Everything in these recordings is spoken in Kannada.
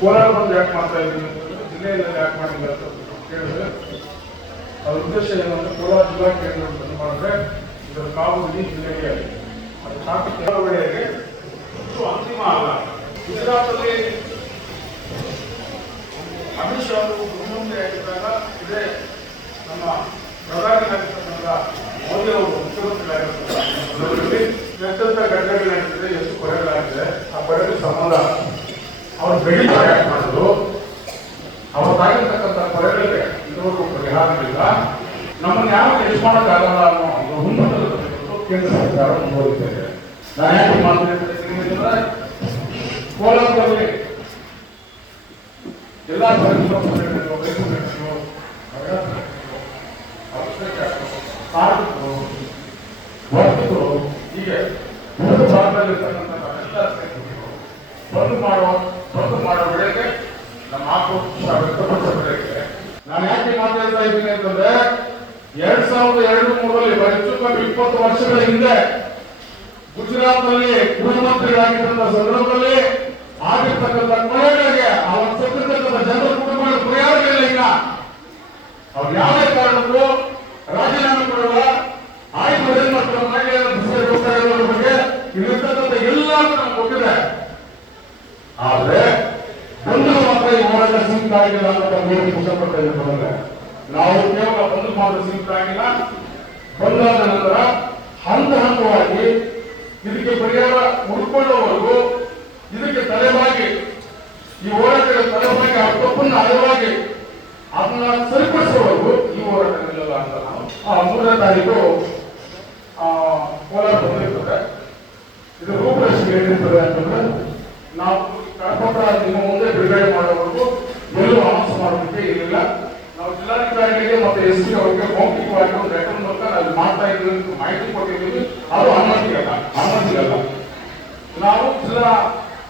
ಕೋಲಾರ ಬಂದು ಯಾಕೆ ಮಾಡ್ತಾ ಇದ್ದೀನಿ? ಜಿಲ್ಲೆಯಲ್ಲಿ ಯಾಕೆ ಮಾಡಿಲ್ಲ ಅಂತ ಕೇಳಿದ್ರೆ ಅದ್ರ ಉದ್ದೇಶ ಏನಂದ್ರೆ ಕೋಲಾರ ಜಿಲ್ಲಾ ಕೇಂದ್ರ ಮಾಡಿದ್ರೆ ಇದರ ಕಾವು ಇಡೀ ಜಿಲ್ಲೆಗೆ ಅದು ಸಾಕು. ಚಳವಳಿಗೆ ಅಂತಿಮ ಅಲ್ಲ. ಗುಜರಾತಲ್ಲಿ ಅಮಿತ್ ಶಾ ಅವರು ಮುಖ್ಯಮಂತ್ರಿ ಆಗಿದ್ದಾಗ ಇದೇ ನಮ್ಮ ಪ್ರಧಾನಿ ಆಗಿರ್ತಕ್ಕಂಥ ಮೋದಿ ಅವರು ಮುಖ್ಯಮಂತ್ರಿ ಆಗಿರ್ತಕ್ಕಂಥ ಅತ್ಯಂತ ಗಡ್ಡಗಳಾಗಿದೆ ಎಷ್ಟು ಕೊರಗಳಾಗಿದೆ ಆ ಕೊರಗೆ ಸಂಬಂಧ. ಅವರು ಬೆಳೀತಾ ಯಾಕೆ ಅವರು ತಾಗಿರ್ತಕ್ಕಂಥ ಕೊಲೆಗಳಿಗೆ ಇದುವರೆಗೂ ಪರಿಹಾರವಿಲ್ಲ. ನಮ್ಮನ್ನು ಯಾವ ಕೆಲಸ ಮಾಡೋಕ್ಕಾಗಲ್ಲ ಅನ್ನೋ ಒಂದು ತೆಗೆದುಕೊಂಡು ಕೇಂದ್ರ ಸರ್ಕಾರ ಮುಂದುವರಿತೇವೆ ನಾನು ಯಾಕೆ ಮಾತನಾಡ್ತಿದ್ದೀನಿ ಅಂದ್ರೆ ಕೋಲಾರದಲ್ಲಿ ಎಲ್ಲ ಕಾರ್ಮಿಕರು ವರ್ತಕರು ಹೀಗೆ ಒಂದು ಭಾಗದಲ್ಲಿರ್ತಕ್ಕಂಥ ಎಲ್ಲ ಸೇರಿದ್ರು ಬಂದು ಮಾಡೋ ಬಂದು ಮಾಡೋ ಬೆಳೆಗೆ ನಮ್ಮ ನಾನು ಯಾಕೆ ಮಾತಾಡ್ತಾ ಇದ್ದೀನಿ ಅಂತಂದ್ರೆ ಎರಡ್ ಸಾವಿರದ ಎರಡು ಮೂರರಲ್ಲಿ ಹೆಚ್ಚು ಕಮ್ಮಿ ಇಪ್ಪತ್ತು ವರ್ಷಗಳ ಹಿಂದೆ ಗುಜರಾತ್ನಲ್ಲಿ ಗೃಹಮಂತ್ರಿಗಳಾಗಿದ್ದಂತ ಸಂದರ್ಭದಲ್ಲಿ ಆಗಿರ್ತಕ್ಕಂಥ ಕೊಲೆಗಳಿಗೆ ಅವರ ಸತ್ತಿರ್ತಕ್ಕಂಥ ಜನರ ಕುಟುಂಬಗಳ ಪರಿಹಾರಗಳಿಲ್ಲ ಅವ್ರು ಯಾವುದೇ ಕಾರಣಕ್ಕೂ ರಾಜೀನಾಮೆ ಕೊಡಲ್ಲ ಆಯ್ತು ಏನ್ ಮಾಡ್ತಾರೆ ಮಹಿಳೆಯರ ಬಿಸಿಲು ಹೋಗ್ತಾ ಇರೋದ್ರ ಬಗ್ಗೆ ಇಲ್ಲಿರ್ತಕ್ಕಂಥ ಎಲ್ಲರೂ ನಮ್ಗೆ ಗೊತ್ತಿದೆ ಆದ್ರೆ ಒಂದು ಮಾತ್ರ ಈ ಹೋರಾಟ ಸೀಮಿತ ಆಗಿಲ್ಲ ಅಂತ ಹೇಳಿ ಇಷ್ಟಪಡ್ತಾ ನಾವು ಕೇವಲ ಒಂದು ಮಾತ್ರ ಸೀಮಿತ ಆಗಿಲ್ಲ ಬಂದಾದ ನಂತರ ಹಂತ ಹಂತವಾಗಿ ಇದಕ್ಕೆ ಪರಿಹಾರ ಹುಡುಕೊಳ್ಳುವವರೆಗೂ ಇದಕ್ಕೆ ತಲೆಬಾಗಿ, ಈ ಹೋರಾಟಗಳ ತಲೆಬಾಗಿ, ಆ ತಪ್ಪನ್ನು ಅರಿವಾಗಿ ಅದನ್ನ ಸರಿಪಡಿಸುವವರೆಗೂ ಈ ಹೋರಾಟ ನಿಲ್ಲಲ್ಲ ಅಂತ ನಾವು ಆ ಮೂರನೇ ತಾರೀಕು ಆ, ಕೋಲಾರ ಬಂದಿರ್ತದೆ ಇದು ರೂಪರೇಷೆ ಏನಿರ್ತದೆ ಅಂತಂದ್ರೆ ನಾವು ಕರಪತ್ರ ನಿಮ್ಮ ಮುಂದೆ ಬಿಡುಗಡೆ ಮಾಡೋವರೆಗೂ ಎಲ್ಲೂ ಅನೌನ್ಸ್ ಮಾಡೋದಕ್ಕೆ ಇರಲಿಲ್ಲ ನಾವು ಜಿಲ್ಲಾಧಿಕಾರಿಗಳಿಗೆ ಮತ್ತೆ ಎಸ್ ಪಿ ಅವರಿಗೆ ಮೌಖಿಕವಾಗಿ ಒಂದು ಲೆಟರ್ ಮೂಲಕ ಅಲ್ಲಿ ಮಾಡ್ತಾ ಇದ್ದೀವಿ ಅಂತ ಮಾಹಿತಿ ಕೊಟ್ಟಿದ್ದೀವಿ. ಅದು ಅನುಮತಿಗಲ್ಲ ಅನುಮತಿಗಲ್ಲ ನಾವು ಜಿಲ್ಲಾ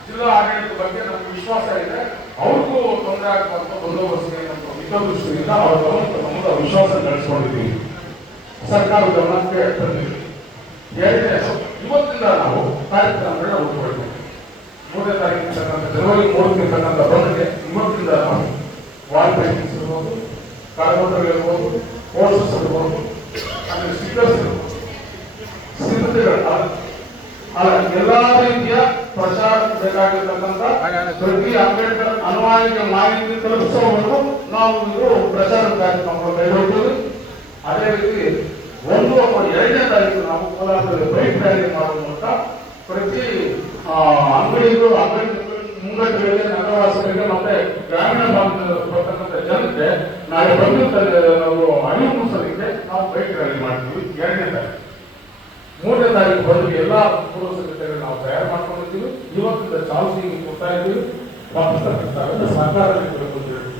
ಜಿಲ್ಲಾ ಆಡಳಿತದ ಬಗ್ಗೆ ನಮ್ಗೆ ವಿಶ್ವಾಸ ಇದೆ. ಅವ್ರಿಗೂ ತೊಂದರೆ ಆಗುವಂತ ಬಂದೋಬಸ್ತಿಗೆ ಹಿತದೃಷ್ಟಿಯಿಂದ ಅವ್ರ ನಮ್ಮದು ವಿಶ್ವಾಸ ನಡೆಸ್ಕೊಂಡಿದ್ದೀವಿ ಸರ್ಕಾರ ಗಮನಕ್ಕೆ ತಂದಿದೆ ಎರಡನೇ, ಇವತ್ತಿಂದ ನಾವು ಕಾರ್ಯಕ್ರಮಗಳನ್ನ ಉಳ್ಕೊಳ್ಬೇಕು ಮೂರನೇ ತಾರೀಕು ಇರ್ತಕ್ಕಂಥ ಜನವರಿ ಮೂರಕ್ಕೆ ಇರ್ತಕ್ಕಂಥ ಬಂದ್ಗೆ ಇವತ್ತಿಂದ ನಾವು ವಾಲ್ ಪೇಂಟಿಂಗ್ಸ್ ಇರ್ಬೋದು ಕಾರ್ಬೋಟರ್ ಇರ್ಬೋದು ಕೋರ್ಸಸ್ ಇರ್ಬೋದು ಆಮೇಲೆ ಸ್ಪೀಕರ್ಸ್ ಇರ್ಬೋದು ಸಿದ್ಧತೆಗಳು ಅಲ್ಲ- ಅಲ್ಲ ಎಲ್ಲಾ ರೀತಿಯ ಪ್ರಚಾರ ಬೇಕಾಗಿರ್ತಕ್ಕಂಥ ಪ್ರತಿ ಅಂಬೇಡ್ಕರ್ ಅನುಯಾಯಿಗೆ ಮಾಹಿತಿ ತಲುಪಿಸುವವರೆಗೂ ನಾವು ಇದು ಪ್ರಚಾರ ಕಾರ್ಯಕ್ರಮಗಳು ಕೈಗೊಳ್ತೀವಿ ಅದೇ ರೀತಿ ಒಂದು ಎರಡನೇ ತಾರೀಕು ನಾವು ಕೋಲಾರದಲ್ಲಿ ಬೈಕ್ ರ್ಯಾಲಿ ಮಾಡುವ ಮೂಲಕ ಪ್ರತಿ ಅಂಗಡಿಗಳು ಅಂಗಡಿ ಮುಂಗಟ್ಟುಗಳಿಗೆ ನಗರವಾಸಿಗಳಿಗೆ ಮತ್ತೆ ಗ್ರಾಮೀಣ ಭಾಗದಲ್ಲಿ ಬರ್ತಕ್ಕಂಥ ಜನತೆ ನಾಳೆ ಬಂದು ನಾವು ಅರಿವು ಮೂಡಿಸೋದಕ್ಕೆ ನಾವು ಬೈಕ್ ರ್ಯಾಲಿ ಮಾಡ್ತೀವಿ, ಎರಡನೇ ತಾರೀಕು. ಮೂರನೇ ತಾರೀಕು ಬಂದು ಎಲ್ಲ ಪೂರ್ವ ಸಿದ್ಧತೆಗಳು ನಾವು ತಯಾರು ಮಾಡ್ಕೊಂಡಿದ್ದೀವಿ. ಇವತ್ತಿಂದ ಚಾಲ್ತಿಗೆ ಕೊಡ್ತಾ ಇದ್ದೀವಿ. ವಾಪಸ್ ತಗೊಳ್ತಾರೆ ಸರ್ಕಾರ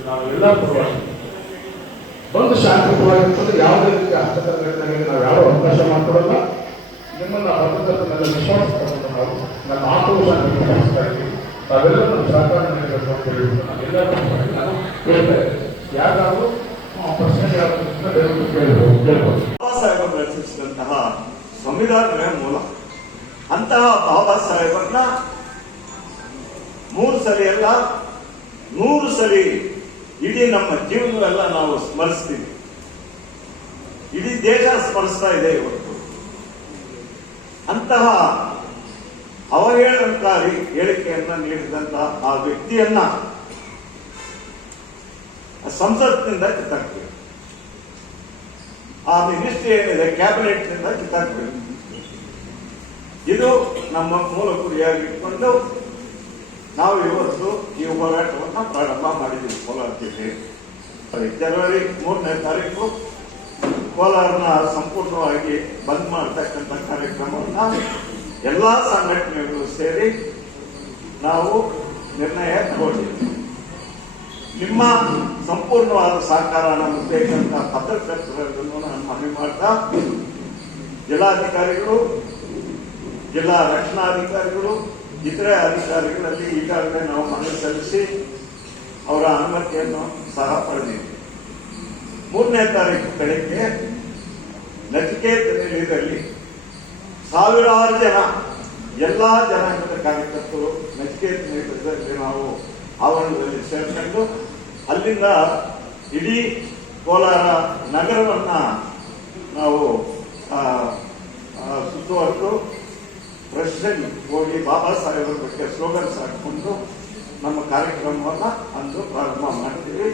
ನಾವು ಎಲ್ಲ ಪರವಾಗಿ ಬಂದು ಶಾಂತಿಯುತವಾಗಿರ್ತದೆ ಯಾವುದೇ ರೀತಿಯ ಹಸ್ತಕರಣಗಳಿಗೆ ನಾವು ಯಾವ ಅವಕಾಶ ಮಾಡಿಕೊಡಲ್ಲ. ನಿಮ್ಮನ್ನ ಮೇಲೆ ವಿಶ್ವಾಸ ನಾವು ನನ್ನ ಆಕ್ರೋಶ ಇದ್ದೀವಿ. ತಾವೆಲ್ಲರೂ ಹೇಳಿಬಿಟ್ಟು ನಾನು ಎಲ್ಲರೂ ಹೇಳ್ತಾ ಇದ್ದೀನಿ ಯಾರಾದರೂ ಪ್ರಶ್ನೆ ಬಾಬಾ ಸಾಹೇಬರು ಸಂವಿಧಾನವೇ ಮೂಲ, ಅಂತಹ ಬಾಬಾ ಸಾಹೇಬರನ್ನ ಮೂರು ಸರಿ ಅಲ್ಲ, ನೂರು ಸರಿ ಇಡೀ ನಮ್ಮ ಜೀವನವೆಲ್ಲ ನಾವು ಸ್ಮರಿಸ್ತೀವಿ. ಇಡೀ ದೇಶ ಸ್ಮರಿಸ್ತಾ ಇದೆ ಇವತ್ತು. ಅಂತಹ ಅವಹೇಳನಕಾರಿ ಹೇಳಿಕೆಯನ್ನ ನೀಡಿದಂತಹ ಆ ವ್ಯಕ್ತಿಯನ್ನ ಸಂಸತ್ನಿಂದ ಕಿತ್ತಾಕ್ಬೇಕು ಆ ಮಿನಿಸ್ಟ್ರಿ ಏನಿದೆ ಕ್ಯಾಬಿನೆಟ್ನಿಂದ ಕಿತ್ತಾಕ್ಬೇಕು ಇದು ನಮ್ಮ ಮೂಲ ಗುರಿಯಾಗಿಟ್ಕೊಂಡು ನಾವು ಇವತ್ತು ಈ ಹೋರಾಟವನ್ನ ಪ್ರಾರಂಭ ಮಾಡಿದ್ದೀವಿ ಕೋಲಾರ ಜಿಲ್ಲೆ ಜನವರಿ ಮೂರನೇ ತಾರೀಕು ಕೋಲಾರನ ಸಂಪೂರ್ಣವಾಗಿ ಬಂದ್ ಮಾಡತಕ್ಕಂಥ ಕಾರ್ಯಕ್ರಮವನ್ನ ಎಲ್ಲಾ ಸಂಘಟನೆಗಳು ಸೇರಿ ನಾವು ನಿರ್ಣಯ ತಗೊಂಡಿದ್ದೀವಿ. ನಿಮ್ಮ ಸಂಪೂರ್ಣವಾದ ಸಹಕಾರ ನಮಗೆ ಬೇಕಂತ ಪತ್ರಕರ್ತರನ್ನು ನಾನು ಮನವಿ ಮಾಡ್ತಾ ಜಿಲ್ಲಾಧಿಕಾರಿಗಳು, ಜಿಲ್ಲಾ ರಕ್ಷಣಾಧಿಕಾರಿಗಳು, ಇತರೆ ಅಧಿಕಾರಿಗಳಲ್ಲಿ ಈಗಾಗಲೇ ನಾವು ಮನವಿ ಸಲ್ಲಿಸಿ ಅವರ ಅನುಮತಿಯನ್ನು ಸಹ ಪಡೆದಿದ್ದೀವಿ. ಮೂರನೇ ತಾರೀಕು ಬೆಳಗ್ಗೆ ನಚಿಕೇತ ಸಾವಿರಾರು ಜನ, ಎಲ್ಲಾ ಜನಾಂಗದ ಕಾರ್ಯಕರ್ತರು ನಚಿಕೇತ ನಿಲಯದಲ್ಲಿ ನಾವು ಆವರಣದಲ್ಲಿ ಸೇರ್ಕೊಂಡು ಅಲ್ಲಿಂದ ಇಡೀ ಕೋಲಾರ ನಗರವನ್ನ ನಾವು ಸುತ್ತುವರೆದು ಪ್ರೆಸಿಡೆಂಟ್ ಹೋಗಿ ಬಾಬಾ ಸಾಹೇಬರ ಬಗ್ಗೆ ಸ್ಲೋಗನ್ಸ್ ಹಾಕಿಕೊಂಡು ನಮ್ಮ ಕಾರ್ಯಕ್ರಮವನ್ನು ಅಂದು ಪ್ರಾರಂಭ ಮಾಡ್ತೀವಿ.